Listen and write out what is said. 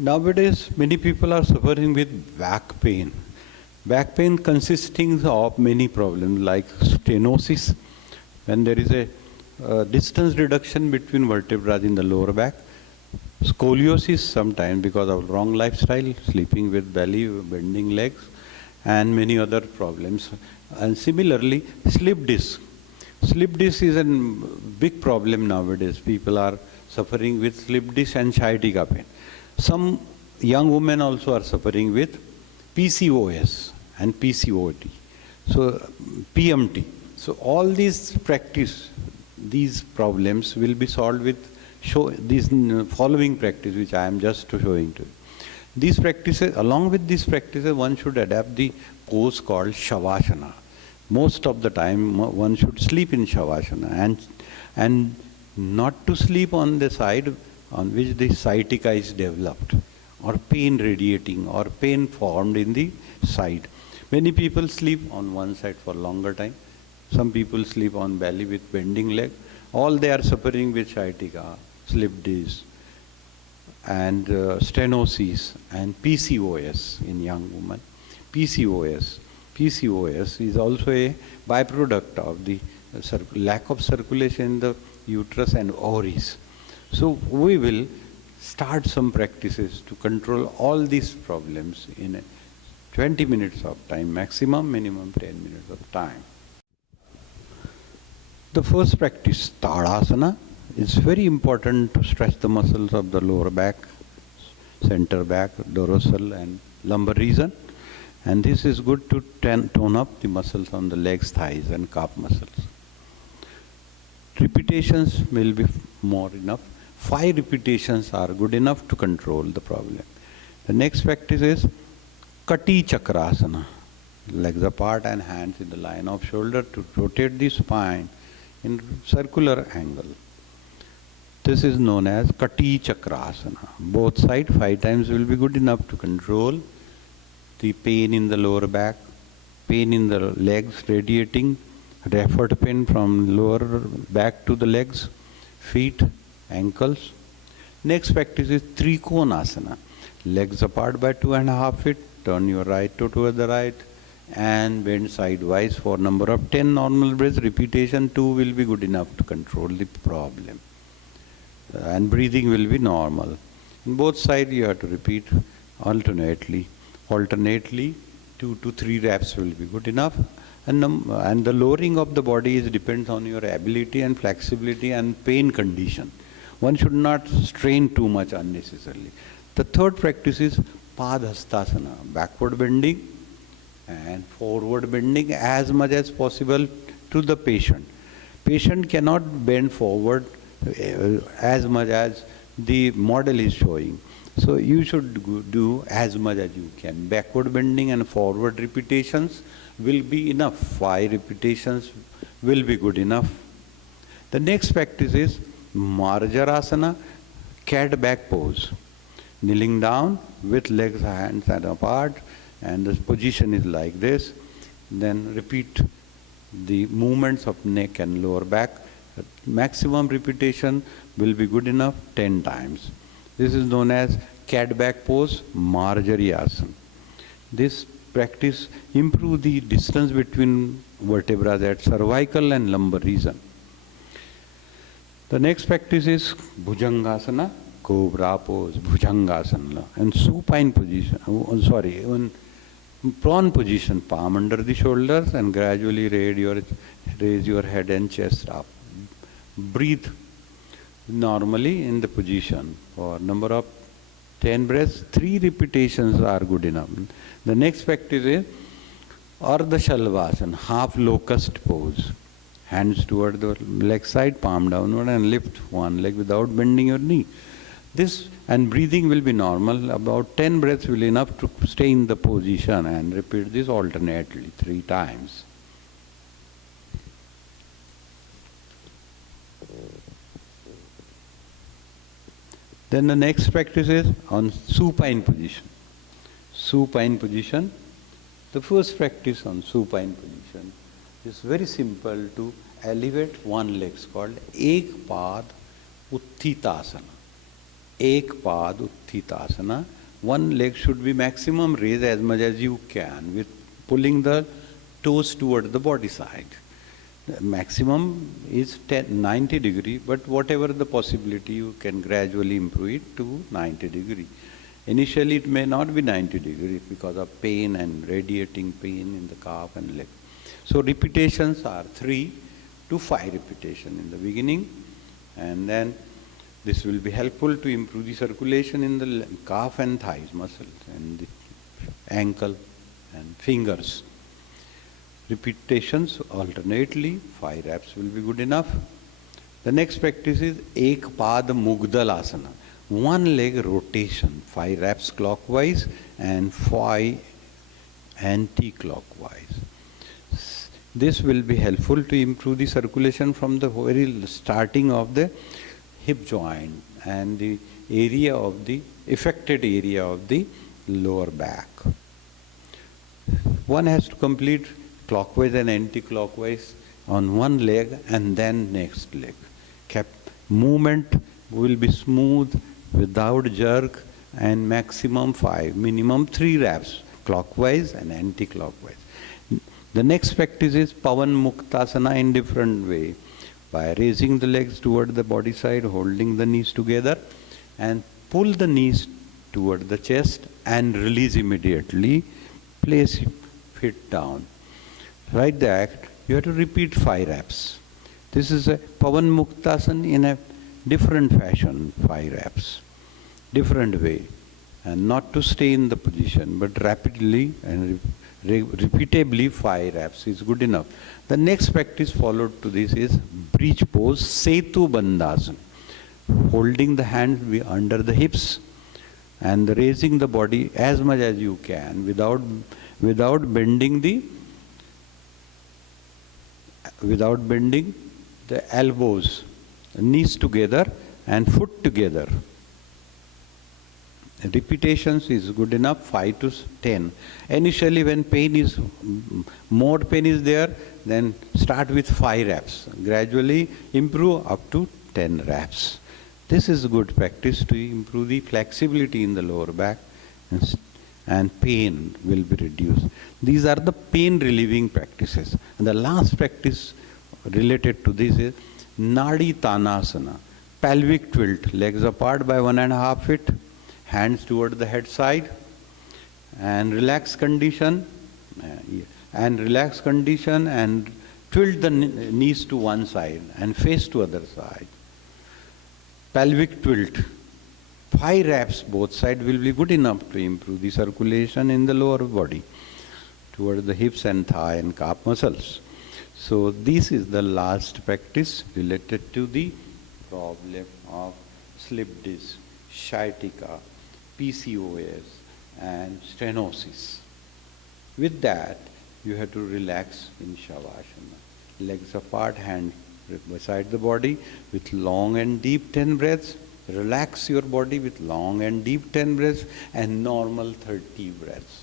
Nowadays, many people are suffering with back pain. Back pain consisting of many problems like stenosis, when there is a distance reduction between vertebrae in the lower back, scoliosis sometimes because of wrong lifestyle, sleeping with belly, bending legs, and many other problems. And similarly, slip disc. Slip disc is a big problem nowadays. People are suffering with slip disc and sciatica pain. Some young women also are suffering with PCOS and PCOD. So PMT. So all these problems will be solved with these following practice which I am just showing to you. These practices, along with these practices, one should adapt the pose called Shavasana. Most of the time one should sleep in Shavasana and not to sleep on the side on which the sciatica is developed or pain radiating or pain formed in the side. Many people sleep on one side for longer time. Some people sleep on belly with bending leg. All they are suffering with sciatica, slip disc, and stenosis and PCOS in young women. PCOS is also a byproduct of the lack of circulation in the uterus and ovaries. So we will start some practices to control all these problems in 20 minutes of time, maximum, minimum 10 minutes of time. The first practice, Tadasana, is very important to stretch the muscles of the lower back, center back, dorsal and lumbar region. And this is good to tone up the muscles on the legs, thighs and calf muscles. Repetitions will be more enough. 5 repetitions are good enough to control the problem. The next practice is Kati Chakrasana. Legs apart and hands in the line of shoulder to rotate the spine in circular angle. This is known as Kati Chakrasana. Both sides 5 times will be good enough to control the pain in the lower back, pain in the legs radiating, referred pain from lower back to the legs, feet, ankles. Next practice is Trikonasana. Legs apart by 2.5 feet, turn your right toe toward the right and bend sidewise for number of 10 normal breaths. Repetition 2 will be good enough to control the problem. And breathing will be normal. On both sides you have to repeat alternately. 2 to 3 reps will be good enough. And the lowering of the body depends on your ability and flexibility and pain condition. One should not strain too much unnecessarily. The third practice is Padhastasana, backward bending and forward bending as much as possible to the patient. Patient cannot bend forward as much as the model is showing. So you should do as much as you can. Backward bending and forward repetitions will be enough. 5 repetitions will be good enough. The next practice is Marjarasana, cat back pose. Kneeling down with legs, hands and apart, and the position is like this. Then repeat the movements of neck and lower back. Maximum repetition will be good enough 10 times. This is known as cat back pose, Marjarasana. This practice improves the distance between vertebrae at cervical and lumbar region. The next practice is Bhujangasana, cobra pose, Bhujangasana, and supine position, in prone position, palm under the shoulders and gradually raise your head and chest up. Breathe normally in the position for number of 10 breaths. 3 repetitions are good enough. The next practice is Ardha Shalvasana, half locust pose. Hands toward the leg side, palm downward and lift one leg without bending your knee. This and breathing will be normal. About 10 breaths will be enough to stay in the position and repeat this alternately 3 times. Then the next practice is on supine position. Supine position. The first practice on supine position is very simple to elevate one leg, called Ek Pad Utthitasana. Ekpad Utthitasana. One leg should be maximum raised as much as you can with pulling the toes toward the body side. The maximum is 90 degree, but whatever the possibility, you can gradually improve it to 90 degree. Initially, it may not be 90 degree because of pain and radiating pain in the calf and leg. So repetitions are 3 to 5 repetitions in the beginning, and then this will be helpful to improve the circulation in the calf and thighs muscles and the ankle and fingers. Repetitions alternately, 5 reps will be good enough. The next practice is Ekpad Mugdalasana. One leg rotation, 5 reps clockwise and 5 anti-clockwise. This will be helpful to improve the circulation from the very starting of the hip joint and the area of the affected area of the lower back. One has to complete clockwise and anti-clockwise on one leg and then next leg. Movement will be smooth without jerk and maximum 5, minimum 3 reps clockwise and anti-clockwise. The next practice is Pavan Muktasana in different way. By raising the legs toward the body side, holding the knees together and pull the knees toward the chest and release immediately. Place feet down. Like that, you have to repeat 5 reps. This is a Pavan Muktasana in a different fashion, 5 reps, different way. And not to stay in the position, but rapidly and repeatably 5 reps is good enough. The next practice followed to this is breech pose, Setu Bandhasana. Holding the hands under the hips and raising the body as much as you can without bending the elbows, knees together and foot together. Repetitions is good enough, 5 to 10. Initially, when more pain is there, then start with 5 reps. Gradually improve up to 10 reps. This is good practice to improve the flexibility in the lower back and pain will be reduced. These are the pain relieving practices. And the last practice related to this is Nadi Tanasana, pelvic tilt, legs apart by 1.5 feet. Hands toward the head side and relaxed condition and tilt the knees to one side and face to other side. Pelvic tilt. 5 reps both sides will be good enough to improve the circulation in the lower body toward the hips and thigh and calf muscles. So this is the last practice related to the problem of slip disc, sciatica, PCOS and stenosis. With that, you have to relax in Shavasana. Legs apart, hands beside the body with long and deep 10 breaths. Relax your body with long and deep 10 breaths and normal 30 breaths.